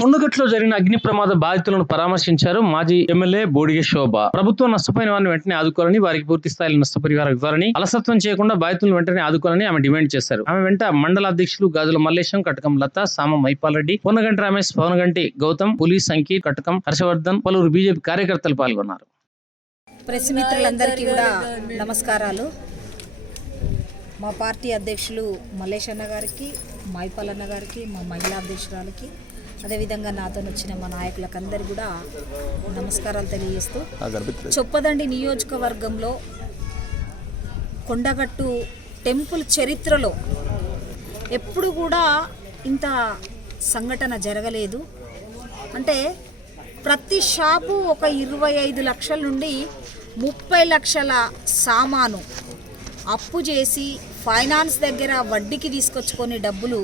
కొండగట్లో జరిగిన అగ్ని ప్రమాద బాధితులను పరామర్శించారు మాజీ ఎమ్మెల్యే బోడిగే శోభ. ప్రభుత్వం నష్టపోయిన వారిని వెంటనే ఆదుకోవాలని, వారికి పూర్తి స్థాయిలో నష్టపరిహారం ఇవ్వాలని, అలసత్వం చేయకుండా బాధితులను వెంటనే ఆదుకోవాలని ఆమె డిమాండ్ చేశారు. ఆమె వెంట మండల అధ్యక్షులు గాజుల మల్లేశం, కటకం లత, సామ మైపాల్ రెడ్డి, పొన్నగంటి రమేష్, పవనగంటి గౌతమ్, పులి సంకీర్, కటకం హర్షవర్ధన్, పలువురు బీజేపీ కార్యకర్తలు పాల్గొన్నారు. ప్రెస్ మిత్రులందరికీ కూడా నమస్కారాలు. మా పార్టీ అధ్యక్షులు మల్లేష్ అన్న గారికి, మైపాల్ అన్న గారికి, మా మహిళా అధ్యక్షురాలకి, అదేవిధంగా నాతో వచ్చిన మా నాయకులకు అందరికీ కూడా నమస్కారాలు తెలియజేస్తూ, చొప్పదండి నియోజకవర్గంలో కొండగట్టు టెంపుల్ చరిత్రలో ఎప్పుడు కూడా ఇంత సంఘటన జరగలేదు. అంటే ప్రతి షాపు ఒక 25 లక్షల నుండి 30 లక్షల సామాను అప్పు చేసి ఫైనాన్స్ దగ్గర వడ్డీకి తీసుకొచ్చుకొని డబ్బులు,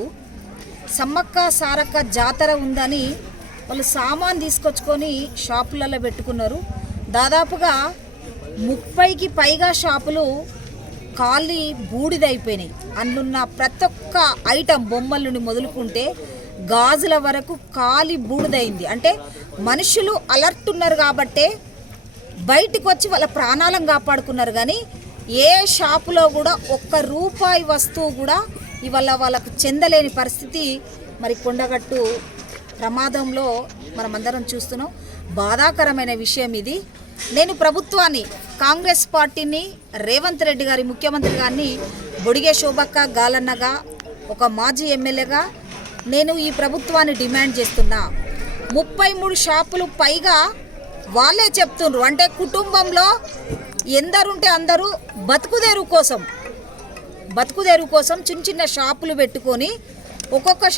సమ్మక్క సారక్క జాతర ఉందని వాళ్ళు సామాన్ తీసుకొచ్చుకొని షాపులలో పెట్టుకున్నారు. దాదాపుగా 30కి పైగా షాపులు ఖాళీ బూడిదైపోయినాయి. అందున్న ప్రతి ఒక్క ఐటెం, బొమ్మల నుండి మొదలుకుంటే గాజుల వరకు ఖాళీ బూడిదైంది. అంటే మనుషులు అలర్ట్ ఉన్నారు కాబట్టే బయటికి వచ్చి వాళ్ళ ప్రాణాలను కాపాడుకున్నారు. కానీ ఏ షాపులో కూడా ఒక్క రూపాయి వస్తువు కూడా ఇవాళ వాళ్ళకు చెందలేని పరిస్థితి మరి కొండగట్టు ప్రమాదంలో మనమందరం చూస్తున్నాం. బాధాకరమైన విషయం ఇది. నేను ప్రభుత్వాన్ని, కాంగ్రెస్ పార్టీని, రేవంత్ రెడ్డి గారి ముఖ్యమంత్రి గారిని, బొడిగే శోభక్క గాలన్నగా, ఒక మాజీ ఎమ్మెల్యేగా నేను ఈ ప్రభుత్వాన్ని డిమాండ్ చేస్తున్నా. 33 షాపులు పైగా వాళ్ళే చెప్తున్నారు. అంటే కుటుంబంలో ఎందరుంటే అందరూ బతుకుదేరు కోసం చిన్న చిన్న షాపులు పెట్టుకొని ఒక్కొక్క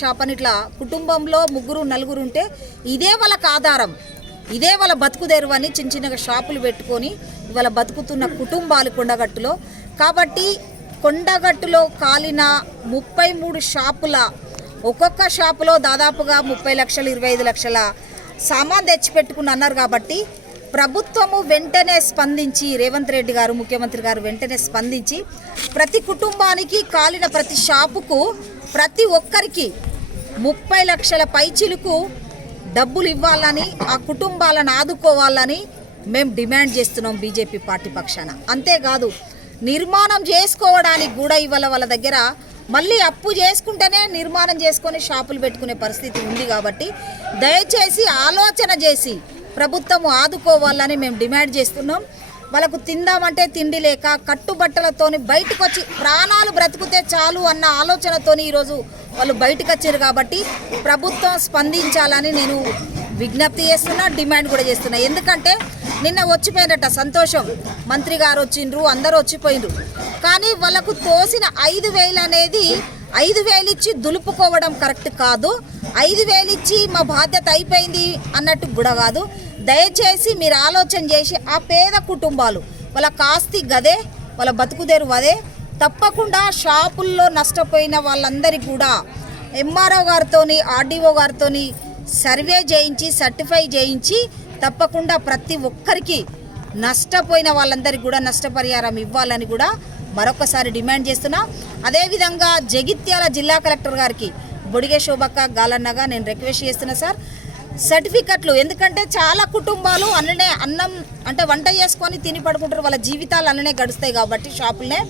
షాప్ అని ఇట్లా కుటుంబంలో 3-4 ఉంటే ఇదే వాళ్ళకి ఆధారం, ఇదే వాళ్ళ బతుకుదేరు అని చిన్న చిన్నగా షాపులు పెట్టుకొని ఇవాళ బతుకుతున్న కుటుంబాలు కొండగట్టులో. కాబట్టి కొండగట్టులో కాలిన 33 షాపుల ఒక్కొక్క షాపులో దాదాపుగా 30 లక్షలు 25 లక్షల సామాన్ తెచ్చిపెట్టుకుని అన్నారు. కాబట్టి ప్రభుత్వము వెంటనే స్పందించి, రేవంత్ రెడ్డి గారు ముఖ్యమంత్రి గారు వెంటనే స్పందించి ప్రతి కుటుంబానికి, కాలిన ప్రతి షాపుకు, ప్రతి ఒక్కరికి 30 లక్షల పైచిలకు డబ్బులు ఇవ్వాలని, ఆ కుటుంబాలను ఆదుకోవాలని మేము డిమాండ్ చేస్తున్నాం బీజేపీ పార్టీ పక్షాన. అంతేకాదు నిర్మాణం చేసుకోవడానికి కూడా ఇవాళ వాళ్ళ దగ్గర మళ్ళీ అప్పు చేసుకుంటేనే నిర్మాణం చేసుకొని షాపులు పెట్టుకునే పరిస్థితి ఉంది. కాబట్టి దయచేసి ఆలోచన చేసి ప్రభుత్వం ఆదుకోవాలని మేము డిమాండ్ చేస్తున్నాం. వాళ్ళకు తిందామంటే తిండి లేక కట్టుబట్టలతోని బయటకు వచ్చి ప్రాణాలు బ్రతుకుతే చాలు అన్న ఆలోచనతోని ఈరోజు వాళ్ళు బయటకు వచ్చారు. కాబట్టి ప్రభుత్వం స్పందించాలని నేను విజ్ఞప్తి చేస్తున్నా, డిమాండ్ కూడా చేస్తున్నా. ఎందుకంటే నిన్న వచ్చిపోయినట్ట సంతోషం, మంత్రి గారు వచ్చిండ్రు, అందరూ వచ్చిపోయిండ్రు. కానీ వాళ్ళకు తోసిన 5,000 అనేది 5,000 ఇచ్చి దులుపుకోవడం కరెక్ట్ కాదు. 5,000 ఇచ్చి మా బాధ్యత అయిపోయింది అన్నట్టు కూడా కాదు. దయచేసి మీరు ఆలోచన చేసి ఆ పేద కుటుంబాలు వాళ్ళ కాస్తి గదే, వాళ్ళ బతుకుదేరు అదే. తప్పకుండా షాపుల్లో నష్టపోయిన వాళ్ళందరికీ కూడా ఎంఆర్ఓ గారితో, ఆర్డీఓ గారితో సర్వే చేయించి, సర్టిఫై చేయించి తప్పకుండా ప్రతి ఒక్కరికి నష్టపోయిన వాళ్ళందరికీ కూడా నష్టపరిహారం ఇవ్వాలని కూడా మరొకసారి డిమాండ్ చేస్తున్నా. అదేవిధంగా జగిత్యాల జిల్లా కలెక్టర్ గారికి, బొడిగే శోభక్క గాలన్నగా నేను రిక్వెస్ట్ చేస్తున్నా సార్, సర్టిఫికెట్లు. ఎందుకంటే చాలా కుటుంబాలు అన్ననే అన్నం అంటే వంట చేసుకొని తిని పడుకుంటారు, వాళ్ళ జీవితాలు అన్ననే గడుస్తాయి. కాబట్టి షాపులనే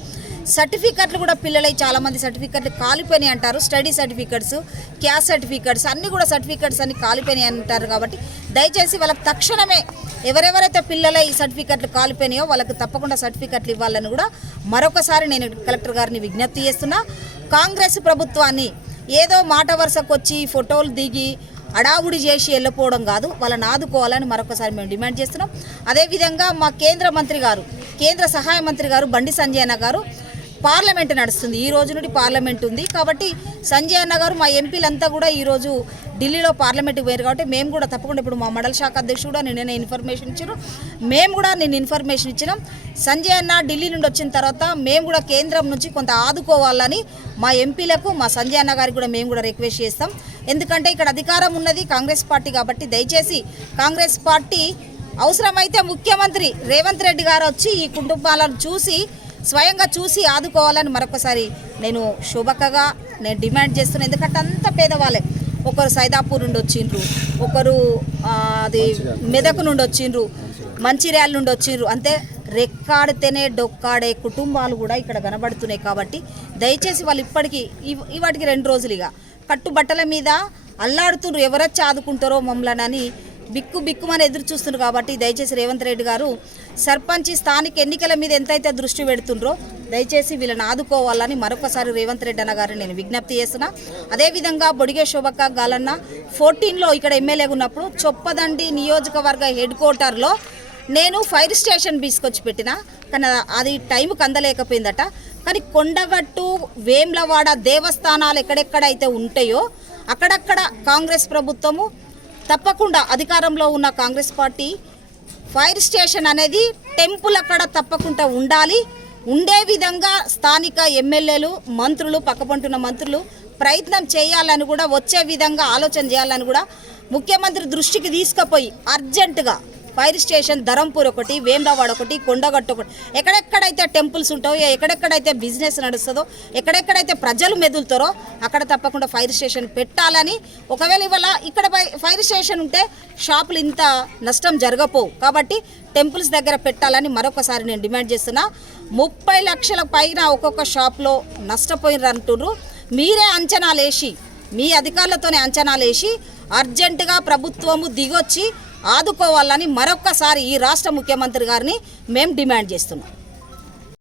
సర్టిఫికెట్లు కూడా పిల్లలై చాలామంది సర్టిఫికెట్లు కాలిపోయినాయి అంటారు. స్టడీ సర్టిఫికెట్స్, క్యాస్ట్ సర్టిఫికెట్స్ అన్నీ కూడా సర్టిఫికెట్స్ అన్ని కాలిపోయినాయి అంటారు. కాబట్టి దయచేసి వాళ్ళకి తక్షణమే ఎవరెవరైతే పిల్లల ఈ సర్టిఫికెట్లు కాలిపోయినాయో వాళ్ళకి తప్పకుండా సర్టిఫికెట్లు ఇవ్వాలని కూడా మరొకసారి నేను కలెక్టర్ గారిని విజ్ఞప్తి చేస్తున్నా. కాంగ్రెస్ ప్రభుత్వాన్ని ఏదో మాట వరుసకు వచ్చి ఫోటోలు దిగి అడావుడి చేసి వెళ్ళిపోవడం కాదు, వాళ్ళని ఆదుకోవాలని మరొకసారి మేము డిమాండ్ చేస్తున్నాం. అదేవిధంగా మా కేంద్ర సహాయ మంత్రి గారు బండి సంజయ్ అన్న గారు, పార్లమెంట్ నడుస్తుంది, ఈ రోజు నుండి పార్లమెంట్ ఉంది. కాబట్టి సంజయ్ అన్న గారు, మా ఎంపీలంతా కూడా ఈరోజు ఢిల్లీలో పార్లమెంట్కి పోయారు. కాబట్టి మేము కూడా తప్పకుండా ఇప్పుడు మా మండల శాఖ అధ్యక్షుడు కూడా నిన్న ఇన్ఫర్మేషన్ ఇచ్చారు, మేము కూడా నేను ఇన్ఫర్మేషన్ ఇచ్చినాం. సంజయ్ అన్న ఢిల్లీ నుండి వచ్చిన తర్వాత మేము కూడా కేంద్రం నుంచి కొంత ఆదుకోవాలని మా ఎంపీలకు, మా సంజయ్ అన్న గారికి కూడా మేము కూడా రిక్వెస్ట్ చేస్తాం. ఎందుకంటే ఇక్కడ అధికారం ఉన్నది కాంగ్రెస్ పార్టీ. కాబట్టి దయచేసి కాంగ్రెస్ పార్టీ అవసరమైతే ముఖ్యమంత్రి రేవంత్ రెడ్డి గారు వచ్చి ఈ కుటుంబాలను స్వయంగా చూసి ఆదుకోవాలని మరొకసారి నేను శోభక్కగా నేను డిమాండ్ చేస్తున్నాను. ఎందుకంటే అంత పేదవాళ్ళే ఒకరు సైదాపూర్ నుండి వచ్చిండ్రు, ఒకరు అది మెదక్ నుండి వచ్చిండ్రు, మంచిర్యాల నుండి వచ్చిండ్రు. అంతే రెక్కాడితేనే డొక్కాడే కుటుంబాలు కూడా ఇక్కడ కనబడుతున్నాయి. కాబట్టి దయచేసి వాళ్ళు ఇప్పటికీ ఇవాటికి 2 రోజులుగా కట్టుబట్టల మీద అల్లాడుతుండ్రు, ఎవరొచ్చి ఆదుకుంటారో మమ్మల్ని బిక్కుమని ఎదురు చూస్తున్నారు. కాబట్టి దయచేసి రేవంత్ రెడ్డి గారు సర్పంచ్ స్థానిక ఎన్నికల మీద ఎంతైతే దృష్టి పెడుతుండ్రో దయచేసి వీళ్ళని ఆదుకోవాలని మరొకసారి రేవంత్ రెడ్డి అన్న గారిని నేను విజ్ఞప్తి చేస్తున్నా. అదేవిధంగా బొడిగే శోభక్క గాలన్న 14లో ఇక్కడ ఎమ్మెల్యేగా ఉన్నప్పుడు చొప్పదండి నియోజకవర్గ హెడ్ క్వార్టర్లో నేను ఫైర్ స్టేషన్ తీసుకొచ్చి పెట్టిన, కానీ అది టైంకి అందలేకపోయిందట. కానీ కొండగట్టు, వేమ్లవాడ దేవస్థానాలు ఎక్కడెక్కడైతే ఉంటాయో అక్కడక్కడ కాంగ్రెస్ ప్రభుత్వము తప్పకుండా అధికారంలో ఉన్న కాంగ్రెస్ పార్టీ ఫైర్ స్టేషన్ అనేది టెంపుల్ అక్కడ తప్పకుండా ఉండే విధంగా స్థానిక ఎమ్మెల్యేలు, మంత్రులు, పక్కపంటున్న మంత్రులు ప్రయత్నం చేయాలని కూడా, వచ్చే విధంగా ఆలోచన చేయాలని కూడా ముఖ్యమంత్రి దృష్టికి తీసుకుపోయి అర్జెంటుగా ఫైర్ స్టేషన్ ధరంపూర్ ఒకటి, వేమ్లవాడ ఒకటి, కొండగట్టు ఒకటి, ఎక్కడెక్కడైతే టెంపుల్స్ ఉంటాయో, ఎక్కడెక్కడైతే బిజినెస్ నడుస్తుందో, ఎక్కడెక్కడైతే ప్రజలు మెదులుతారో అక్కడ తప్పకుండా ఫైర్ స్టేషన్ పెట్టాలని. ఒకవేళ ఇవాళ ఇక్కడ ఫైర్ స్టేషన్ ఉంటే షాపులు ఇంత నష్టం జరగపోవు. కాబట్టి టెంపుల్స్ దగ్గర పెట్టాలని మరొకసారి నేను డిమాండ్ చేస్తున్నా. 30 లక్షల పైన ఒక్కొక్క షాప్లో నష్టపోయినారు అంటున్నారు. మీరే అంచనాలు వేసి, మీ అధికారులతోనే అంచనాలు వేసి అర్జెంటుగా ప్రభుత్వము దిగొచ్చి ఆదుకోవాలని మరొక్కసారి ఈ రాష్ట్ర ముఖ్యమంత్రి గారిని మేము డిమాండ్ చేస్తున్నాం.